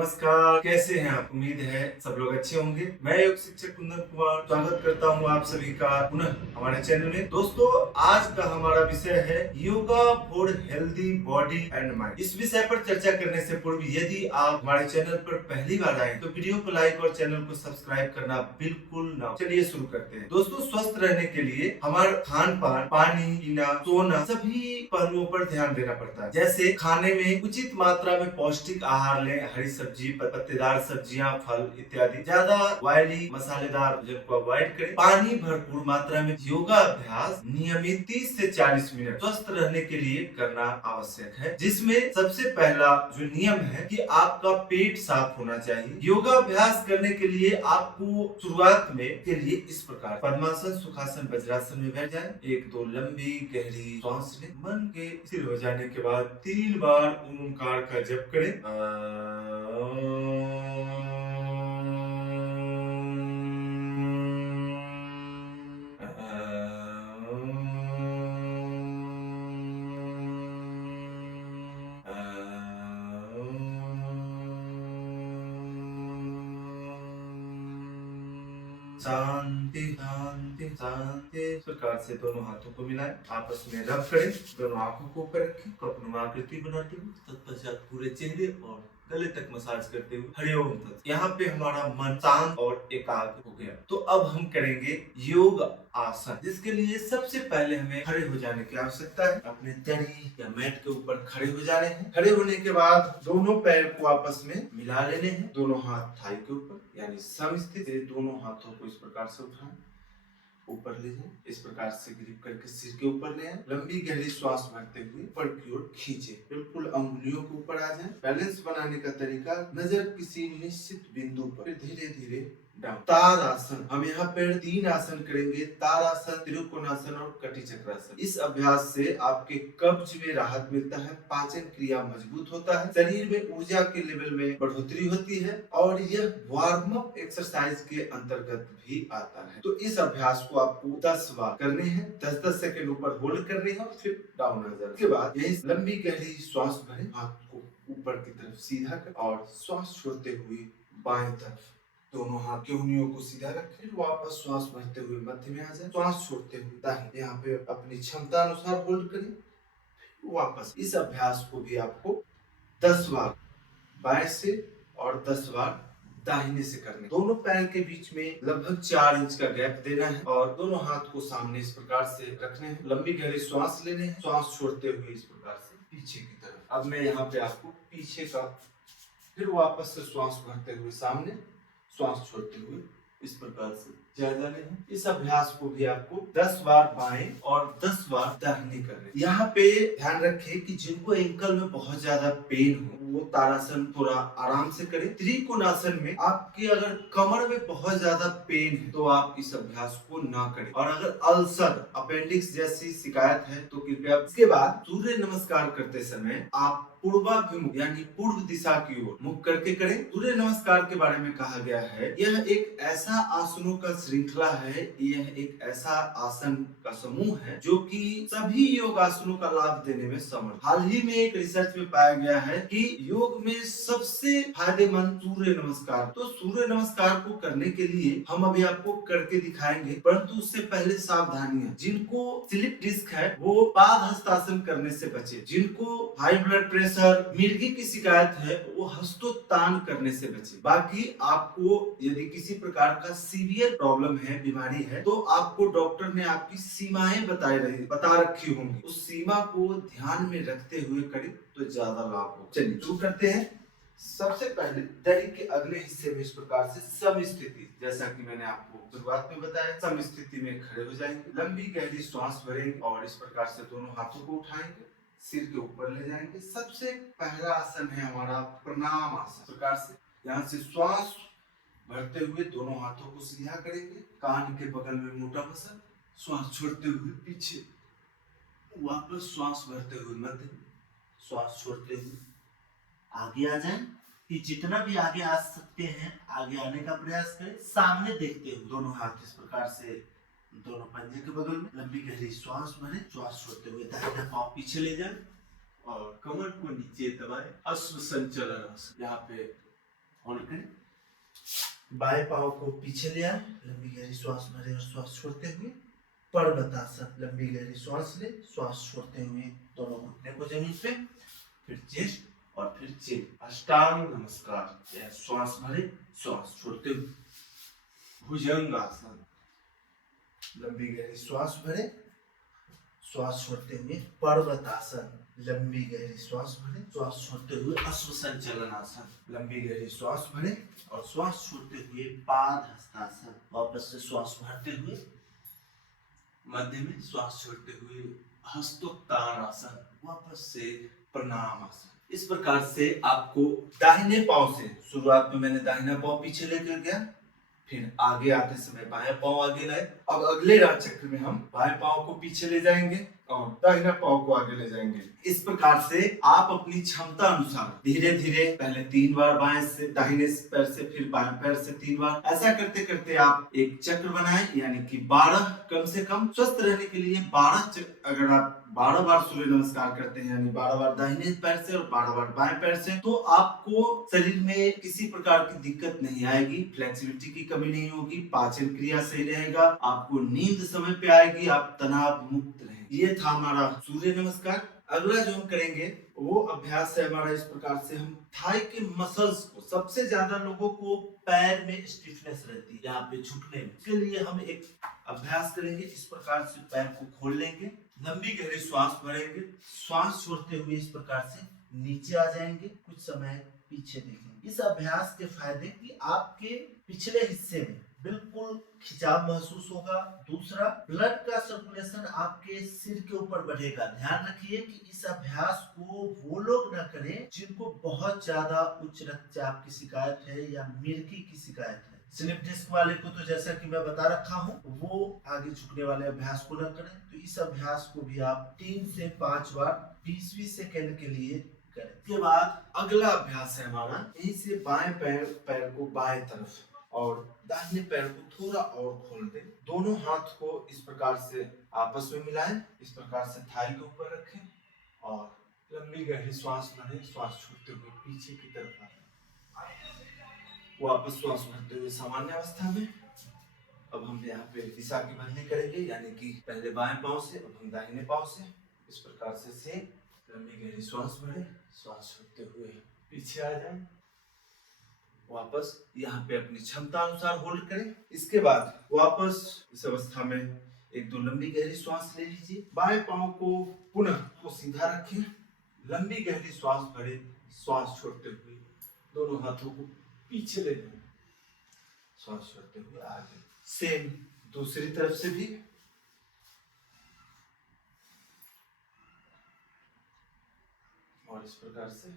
नमस्कार, कैसे हैं आप? उम्मीद है सब लोग अच्छे होंगे। मैं योग शिक्षक कुंदन कुमार स्वागत करता हूं आप सभी का पुनः हमारे चैनल में। दोस्तों, आज का हमारा विषय है yoga for healthy body and mind. इस विषय पर चर्चा करने से पूर्व यदि आप हमारे चैनल पर पहली बार आए तो वीडियो को लाइक और चैनल को सब्सक्राइब करना बिल्कुल ना। चलिए शुरू करते हैं। दोस्तों, स्वस्थ रहने के लिए हमारा खान पान, पानी पीना, सोना सभी पहलुओं पर ध्यान देना पड़ता है। जैसे खाने में उचित मात्रा में पौष्टिक आहार लें, हरी सब्जी, पत्तेदार सब्जियां, फल इत्यादि। ज्यादा ऑयली मसालेदार भोजन को अवॉइड करें। पानी भरपूर मात्रा में। योगा अभ्यास नियमित 30 से 40 मिनट स्वस्थ रहने के लिए करना आवश्यक है, जिसमें सबसे पहला जो नियम है कि आपका पेट साफ होना चाहिए। योगा अभ्यास करने के लिए आपको शुरुआत में के लिए इस प्रकार पद्मासन, सुखासन, वज्रासन में बैठ जाएं। 1-2 लंबी गहरी सांस लें। मन के स्थिर हो जाने के बाद 3 बार ओंकार का जप करें। शांति शांति शांति। इस प्रकार से दोनों हाथों को मिलाएं, आपस में रब करें, दोनों आंखों को ऊपर रखें, कपनुमा आकृति बनाते हुए तत्पश्चात पूरे चेहरे और गले तक मसाज करते हुए हरिओम तत्। यहाँ पे हमारा मन शांत और एकाग्र हो गया। तो अब हम करेंगे योग आसन, जिसके लिए सबसे पहले हमें खड़े हो जाने की आवश्यकता है। अपने दरी या मैट के ऊपर खड़े हो जाने हैं। खड़े होने के बाद दोनों पैर को आपस में मिला लेने हैं। दोनों हाथ थाई के ऊपर यानी समस्थिति से दोनों हाथों को इस प्रकार से उठाएं, ऊपर ले जाएं। इस प्रकार से ग्रिप करके सिर के ऊपर ले आए। लंबी गहरी श्वास भरते हुए ऊपर की ओर खींचे। बिल्कुल अंगुलियों के ऊपर आ जाएं। बैलेंस बनाने का तरीका, नजर किसी निश्चित बिंदु पर, धीरे धीरे डाउन। तारासन, हम यहाँ पर 3 आसन करेंगे। तारासन, त्रिकोणासन और कटी चक्रासन। इस अभ्यास से आपके कब्ज में राहत मिलता है, पाचन क्रिया मजबूत होता है, शरीर में ऊर्जा के लेवल में बढ़ोतरी होती है और यह वार्म अप एक्सरसाइज के अंतर्गत भी आता है। तो इस अभ्यास को आपको 10 बार करने हैं। 10-10 सेकंड ऊपर होल्ड करने हैं और फिर डाउन आ जाए। उसके बाद यही लंबी गहरी श्वास भरें, हाथ को ऊपर की तरफ सीधा कर और श्वास छोड़ते हुए बाएं तरफ दोनों हाथ की उंगलियों को सीधा रखें। वापस श्वास भरते हुए मध्य में आ जाए। श्वास छोड़ते हुए दाहिने, यहाँ पे अपनी क्षमता अनुसार होल्ड करें। वापस इस अभ्यास को भी आपको 10 बार बाएं से और 10 बार दाहिने से करने। दोनों पैर के बीच में लगभग 4 इंच का गैप देना है और दोनों हाथ को सामने इस प्रकार से रखने हैं। लंबी गहरी श्वास लेने हैं, श्वास छोड़ते हुए इस प्रकार से पीछे की तरफ। अब मैं यहाँ पे आपको पीछे का, फिर वापस से श्वास भरते हुए सामने, श्वास छोड़ते हुए इस प्रकार से जायजा लें। इस अभ्यास को भी आपको 10 बार बाएं और 10 बार दाहिने करने। यहाँ पे ध्यान रखें कि जिनको एंकल में बहुत ज्यादा पेन हो वो तारासन थोड़ा आराम से करें। त्रिकोणासन में आपके अगर कमर में बहुत ज्यादा पेन है तो आप इस अभ्यास को ना करें, और अगर अल्सर, अपेंडिक्स जैसी शिकायत है तो कृपया। इसके बाद सूर्य नमस्कार करते समय आप पूर्वाभिमुख यानी पूर्व दिशा की ओर मुख करके करें। सूर्य नमस्कार के बारे में कहा गया है, यह एक ऐसा आसनों का श्रृंखला है, यह एक ऐसा आसन का समूह है जो कि सभी योग आसनों का लाभ देने में समर्थ। हाल ही में एक रिसर्च में पाया गया है कि योग में सबसे फायदेमंद सूर्य नमस्कार। तो सूर्य नमस्कार को करने के लिए हम अभी आपको करके दिखाएंगे, परंतु उससे पहले सावधानियां। जिनको स्लिप डिस्क है वो पाद हस्तासन करने से बचे। जिनको हाई ब्लड प्रेशर, मिर्गी की शिकायत है वो हस्तोत्तान करने से बचे। बाकी आपको यदि किसी प्रकार का सीवियर प्रॉब्लम है, बीमारी है, तो आपको डॉक्टर ने आपकी सीमाएं बता रखी होंगी। उस सीमा को ध्यान में रखते हुए करें तो ज्यादा लाभ हो। चलिए शुरू करते हैं। सबसे पहले दही के अगले हिस्से में इस प्रकार से समस्थिति, जैसा कि मैंने आपको शुरुआत में बताया, समस्थिति में खड़े हो जाएंगे। लंबी गहरी श्वास भरेंगे और इस प्रकार से दोनों हाथों को उठाएंगे, सिर के ऊपर ले जाएंगे। सबसे पहला आसन है हमारा प्रणाम आसन। इस प्रकार से यहाँ से श्वास भरते हुए दोनों हाथों को सीधा करेंगे, कान के बगल में मोटा मसल, श्वास छोड़ते हुए पीछे, वापस श्वास भरते हुए मध्य, श्वास छोड़ते हुए आगे आ जाएं। कि जितना भी आगे आ सकते हैं आगे आने का प्रयास करें, सामने देखते हुए दोनों हाथ इस प्रकार से दोनों पंजे के बगल में। लंबी गहरी श्वास भरें, श्वास छोड़ते हुए दाहिना पांव पीछे ले जाएं और कमर को नीचे दबाएं। अश्व संचलन आसन, यहाँ पे होल्ड करें। बाएं पांव को पीछे ले आए, लंबी गहरी श्वास भरे और श्वास छोड़ते हुए पर्वतासन। लंबी गहरी श्वास ले, श्वास छोड़ते हुए दोनों घुटने को जमीन पे, फिर चेस्ट और फिर चिन। अष्टांग नमस्कार। यह श्वास भरे, श्वास छोड़ते हुए भुजंगासन। लंबी गहरी श्वास भरे, श्वास छोड़ते हुए पर्वतासन। लंबी गहरी श्वास भरे, श्वास छोड़ते हुए अश्व संचलन आसन। लंबी गहरी श्वास भरे और श्वास छोड़ते हुए पाद हस्तासन। वापस से श्वास भरते हुए मध्य में, श्वास छोड़ते हुए हस्तोत्तान आसन। वापस से प्रणाम आसन। इस प्रकार से आपको दाहिने पांव से, शुरुआत में मैंने दाहिना पांव पीछे लेकर गया, फिर आगे आते समय बाएं पांव आगे लाए। अब अगले राज चक्र में हम बाएं पांव को पीछे ले जाएंगे और दाहिना पांव को आगे ले जाएंगे। इस प्रकार से आप अपनी क्षमता अनुसार धीरे धीरे पहले 3 बार बाएं से दाहिने पैर से, फिर बाएं पैर से 3 बार, ऐसा करते करते आप एक चक्र बनाएं, यानी कि 12, कम से कम स्वस्थ रहने के लिए 12 अगर आप 12 बार सूर्य नमस्कार करते हैं, यानी 12 बार दाहिने पैर से और 12 बार बाएं पैर से, तो आपको शरीर में किसी प्रकार की दिक्कत नहीं आएगी, फ्लेक्सिबिलिटी की कमी नहीं होगी, पाचन क्रिया सही रहेगा, आपको नींद समय पे आएगी, आप तनाव मुक्त रहेंगे। ये था हमारा सूर्य नमस्कार। अगला जो हम करेंगे वो अभ्यास है हमारा इस प्रकार से, हम थाई के मसल्स को, सबसे ज्यादा लोगों को पैर में स्टिफनेस रहती है यहाँ पे झुकने में, इसके लिए हम एक अभ्यास करेंगे। इस प्रकार से पैर को खोल लेंगे, लंबी गहरी श्वास भरेंगे, श्वास छोड़ते हुए इस प्रकार से नीचे आ जाएंगे, कुछ समय पीछे देखेंगे। इस अभ्यास के फायदे कि आपके पिछले हिस्से में बिल्कुल खिंचाव महसूस होगा। दूसरा, ब्लड का सर्कुलेशन आपके सिर के ऊपर बढ़ेगा। ध्यान रखिए कि इस अभ्यास को वो लोग न करें जिनको बहुत ज्यादा उच्च रक्तचाप की शिकायत है या मिर्गी की शिकायत है। स्लिप डिस्क वाले को तो जैसा कि मैं बता रखा हूँ, वो आगे झुकने वाले अभ्यास को न करें। तो इस अभ्यास को भी आप 3 से 5 बार 20-20 सेकेंड के लिए करें। इसके बाद अगला अभ्यास है हमारा, यहीं से बाएं पैर को बाएं तरफ और दाहिने पैर को थोड़ा और खोल दें। दोनों हाथ को इस प्रकार से आपस में मिलाएं, इस प्रकार से थाई के ऊपर रखें और लंबी गहरी श्वास भरें, श्वास छोड़ते हुए पीछे की तरफ आए, वापस श्वास भरते हुए सामान्य अवस्था में। अब हम यहाँ पे दिशा की बदली करेंगे, यानी कि पहले बाएं पांव से, अब हम दाहिने पांव से। इस प्रकार से लंबी गहरी श्वास भरें, श्वास छोड़ते हुए पीछे आ जाएं, वापस यहाँ पे अपनी क्षमता अनुसार होल्ड करें। इसके बाद वापस इस अवस्था में 1-2 लंबी गहरी श्वास ले लीजिए। बाएं पांव को पुनः को सीधा रखें, लंबी गहरी श्वास भरें, श्वास छोड़ते हुए दोनों हाथों को पीछे ले जाएं, श्वास छोड़ते हुए आगे। सेम दूसरी तरफ से भी। और इस प्रकार से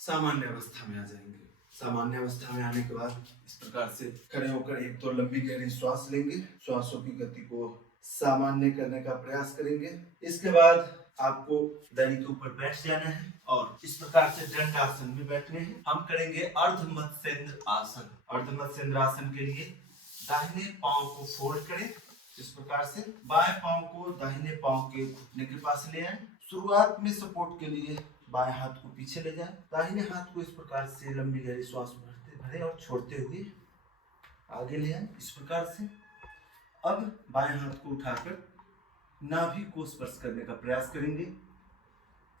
सामान्य अवस्था में आ जाएंगे। सामान्य अवस्था में आने के बाद इस प्रकार से खड़े होकर 1-2 लंबी गहरी श्वास लेंगे, श्वासों की गति को सामान्य करने का प्रयास करेंगे। इसके बाद आपको दरी के ऊपर बैठ जाना है और इस प्रकार से दंडासन में बैठने हैं। हम करेंगे अर्ध मत्स्येंद्र आसन। अर्ध मत्स्येंद्र आसन के लिए दाहिने पांव को फोल्ड करें, इस प्रकार से बाएं पांव को दाहिने पांव के घुटने के पास ले आए। शुरुआत में सपोर्ट के लिए बाएं हाथ को पीछे ले जाएं, दाहिने हाथ को इस प्रकार से लंबी गहरी श्वास भरे और छोड़ते हुए आगे ले आए, इस प्रकार से। अब बाएं हाथ को उठाकर नाभि को स्पर्श करने का प्रयास करेंगे,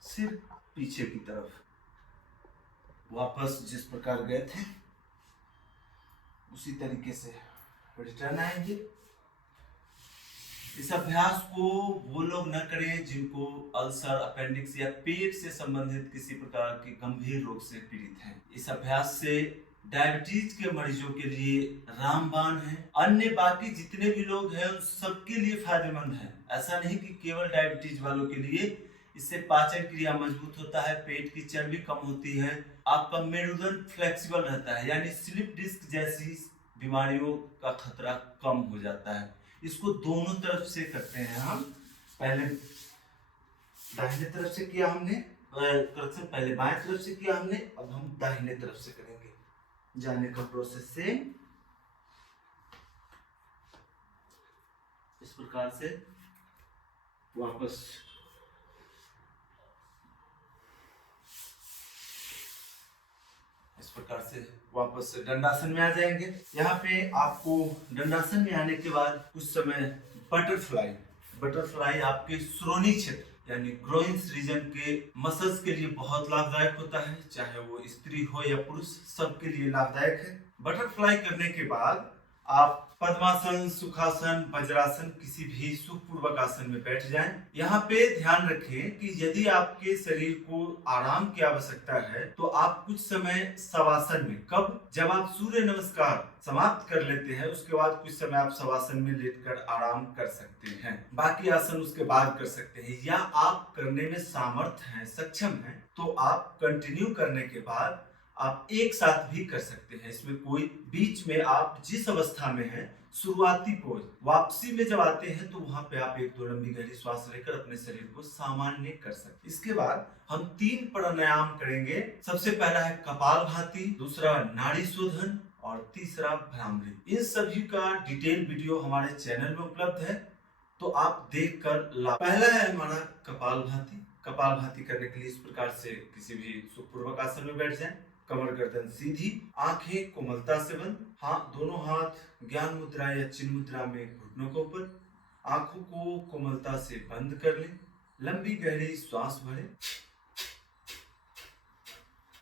सिर पीछे की तरफ, वापस जिस प्रकार गए थे उसी तरीके से रिटर्न आएंगे। इस अभ्यास को वो लोग न करें जिनको अल्सर, अपेंडिक्स या पेट से संबंधित किसी प्रकार के गंभीर रोग से पीड़ित हैं। इस अभ्यास से डायबिटीज के मरीजों के लिए रामबाण है, अन्य बाकी जितने भी लोग हैं उन सबके लिए फायदेमंद है। ऐसा नहीं कि केवल डायबिटीज वालों के लिए। इससे पाचन क्रिया मजबूत होता है, पेट की चर्बी कम होती है, आपका मेरुदंड फ्लेक्सिबल रहता है, यानी स्लिप डिस्क जैसी बीमारियों का खतरा कम हो जाता है। इसको दोनों तरफ से करते हैं हम। पहले दाहिने तरफ से किया हमने, पहले बाएं तरफ से किया हमने, अब हम दाहिने तरफ से करेंगे। जाने का प्रोसेस से इस प्रकार से वापस इस प्रकार से वापस दंडासन में आ जाएंगे। यहाँ पे आपको दंडासन में आने के बाद कुछ समय बटरफ्लाई आपके श्रोणी क्षेत्र यानी ग्रोइंस रीजन के मसल्स के लिए बहुत लाभदायक होता है, चाहे वो स्त्री हो या पुरुष, सबके लिए लाभदायक है। बटरफ्लाई करने के बाद आप पद्मासन, सुखासन, वज्रासन, किसी भी सुखपूर्वक आसन में बैठ जाएं। यहाँ पे ध्यान रखें कि यदि आपके शरीर को आराम की आवश्यकता है तो आप कुछ समय शवासन में, कब, जब आप सूर्य नमस्कार समाप्त कर लेते हैं उसके बाद कुछ समय आप शवासन में लेटकर आराम कर सकते हैं। बाकी आसन उसके बाद कर सकते हैं, या आप करने में सामर्थ्य हैं, सक्षम हैं, तो आप कंटिन्यू करने के बाद आप एक साथ भी कर सकते हैं। इसमें कोई बीच में आप जिस अवस्था में हैं, शुरुआती पोज, वापसी में जब आते हैं तो वहां पे आप 1-2 लंबी गहरी श्वास लेकर अपने शरीर को सामान्य कर सकते हैं। इसके बाद हम 3 प्राणायाम करेंगे। सबसे पहला है कपालभाति, दूसरा नाड़ी शोधन और तीसरा भ्रामरी। इन सभी का डिटेल वीडियो हमारे चैनल में उपलब्ध है, तो आप देखकर ला। पहला है हमारा कपालभाति। कपालभाति करने के लिए इस प्रकार से किसी भी सुखपूर्वक आसन में बैठ जाएं। कमर गर्दन सीधी, आंखें कोमलता से बंद, दोनों हाथ ज्ञान मुद्रा या चिन्ह मुद्रा में घुटनों के ऊपर, आंखों को कोमलता से बंद कर लें। लंबी गहरी श्वास भरें।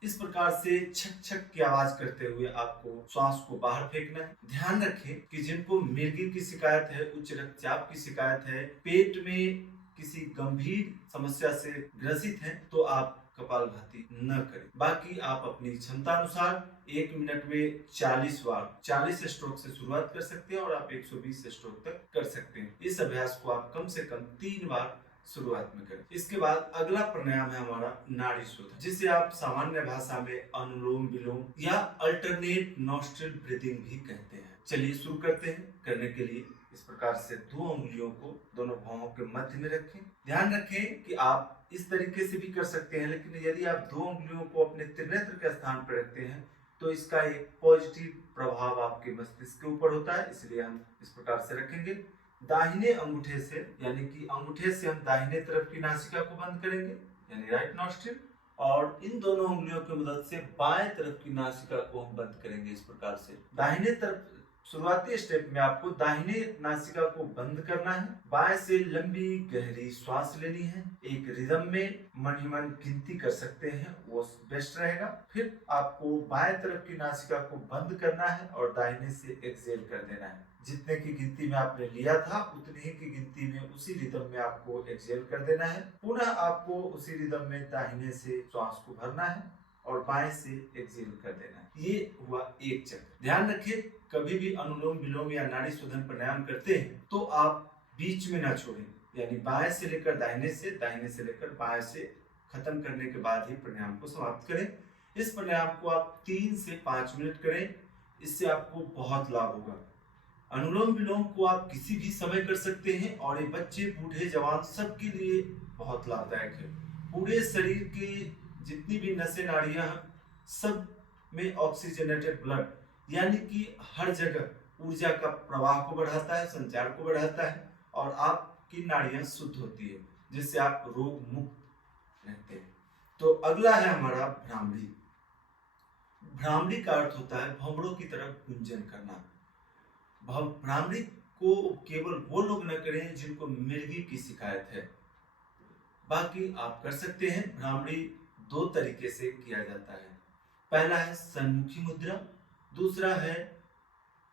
इस प्रकार से छक छक की आवाज करते हुए आपको श्वास को बाहर फेंकना है। ध्यान रखें कि जिनको मिर्गी की शिकायत है, उच्च रक्तचाप की शिकायत है, पेट में किसी गंभीर समस्या से ग्रसित हैं, तो आप कपालभाति न करें। बाकी आप अपनी क्षमता अनुसार 1 मिनट में 40 बार 40 स्ट्रोक से शुरुआत कर सकते हैं और आप 120 स्ट्रोक तक कर सकते हैं। इस अभ्यास को आप कम से कम 3 बार शुरुआत में करें। इसके बाद अगला प्राणायाम है हमारा नाड़ी शोधन, जिसे आप सामान्य भाषा में अनुलोम विलोम या अल्टरनेट नॉस्ट्रल ब्रीथिंग भी कहते हैं। चलिए शुरू करते हैं। करने के लिए इस प्रकार से 2 उंगलियों को दोनों भौहों के मध्य में रखें। ध्यान रखें कि आप इस तरीके से भी कर सकते हैं, लेकिन यदि आप 2 उंगलियों को अपने त्रिनेत्र के स्थान पर रखते हैं तो इसका एक पॉजिटिव प्रभाव आपके मस्तिष्क के ऊपर होता है, इसलिए हम इस प्रकार से रखेंगे। दाहिने अंगूठे से, यानी कि अंगूठे से हम दाहिने तरफ की नासिका को बंद करेंगे, यानी राइट नॉस्ट्रिल, और इन दोनों उंगलियों की मदद से बाएं तरफ की नासिका को हम बंद करेंगे। इस प्रकार से दाहिने तरफ शुरुआती स्टेप में आपको दाहिने नासिका को बंद करना है, बाएं से लंबी गहरी श्वास लेनी है, एक रिदम में मन ही मन गिनती कर सकते हैं, वो बेस्ट रहेगा। फिर आपको बाएं तरफ की नासिका को बंद करना है और दाहिने से एक्सहेल कर देना है। जितने की गिनती में आपने लिया था उतने ही की गिनती में उसी रिदम में आपको एक्सहेल कर देना है। पुनः आपको उसी रिदम में दाहिने से श्वास को भरना है और बाएं से एक्सहेल कर देना है। ये हुआ एक चक्र। ध्यान रखिए, कभी भी अनुलोम विलोम या नाड़ी शोधन प्राणायाम करते हैं तो आप बीच में ना छोड़ें, यानी बाएं से लेकर दाहिने से लेकर बाएं से खत्म करने के बाद ही प्राणायाम को समाप्त करें। इस प्राणायाम को आप 3 से 5 मिनट करें, इससे आपको बहुत लाभ होगा। अनुलोम विलोम को आप किसी भी समय कर सकते हैं और ये बच्चे, बूढ़े, जवान सबके लिए बहुत लाभदायक है। पूरे शरीर के जितनी भी नसें, नाड़ियां, सब में ऑक्सीजनेटेड ब्लड, यानी कि हर जगह ऊर्जा का प्रवाह को बढ़ाता है, संचार को बढ़ाता है और आपकी नाड़ियां शुद्ध होती है, जिससे आप रोग मुक्त रहते हैं। तो अगला है हमारा भ्रामरी। भ्रामरी का अर्थ होता है भंवरों की तरफ गुंजन करना। भ्रामरी को केवल वो लोग न करें जिनको मिर्गी की शिकायत है, बाकी आप कर सकते हैं। भ्रामरी 2 तरीके से किया जाता है। पहला है सन्मुखी मुद्रा, दूसरा है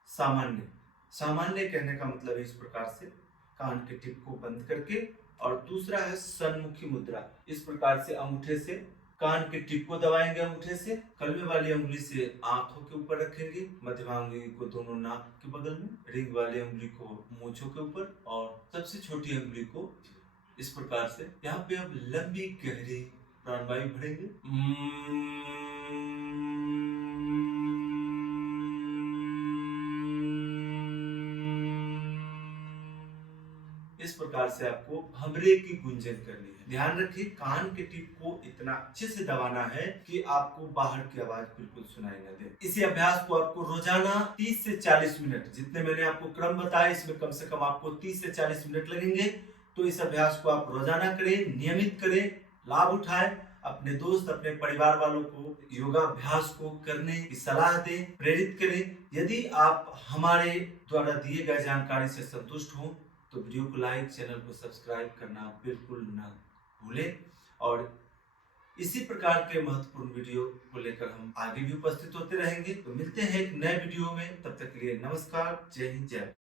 सामान्य। सामान्य कहने का मतलब है इस प्रकार से कान के टिप को बंद करके, और दूसरा है सन्मुखी मुद्रा। इस प्रकार से अंगूठे से कान के टिप को दबाएंगे, अंगूठे से कलमे वाली उंगली से आंखों के ऊपर रखेंगे, मध्यमा उंगली को दोनों नाक के बगल में, रिंग वाली उंगली को मूंछों के ऊपर और सबसे छोटी उंगली को इस प्रकार से। यहाँ पे अब लंबी गहरी प्राणवायु भरेंगे। इस प्रकार से आपको भंवरे की गुंजन करनी है। ध्यान रखिए, कान के टिप को इतना अच्छे से दबाना है कि आपको बाहर की आवाज बिल्कुल सुनाई न दे। इसी अभ्यास को आपको रोजाना 30 से 40 मिनट, जितने मैंने आपको क्रम बताया इसमें कम से कम आपको 30 से 40 मिनट लगेंगे। तो इस अभ्यास को आप रोजाना करें, नियमित करें, लाभ उठाएं। अपने दोस्त, अपने परिवार वालों को योगाभ्यास को करने की सलाह दें, प्रेरित करें। यदि आप हमारे द्वारा दिए गए जानकारी से संतुष्ट हो तो वीडियो को लाइक, चैनल को सब्सक्राइब करना बिल्कुल न भूलें। और इसी प्रकार के महत्वपूर्ण वीडियो को लेकर हम आगे भी उपस्थित होते रहेंगे। तो मिलते हैं एक नए वीडियो में, तब तक के लिए नमस्कार, जय हिंद, जय भारत।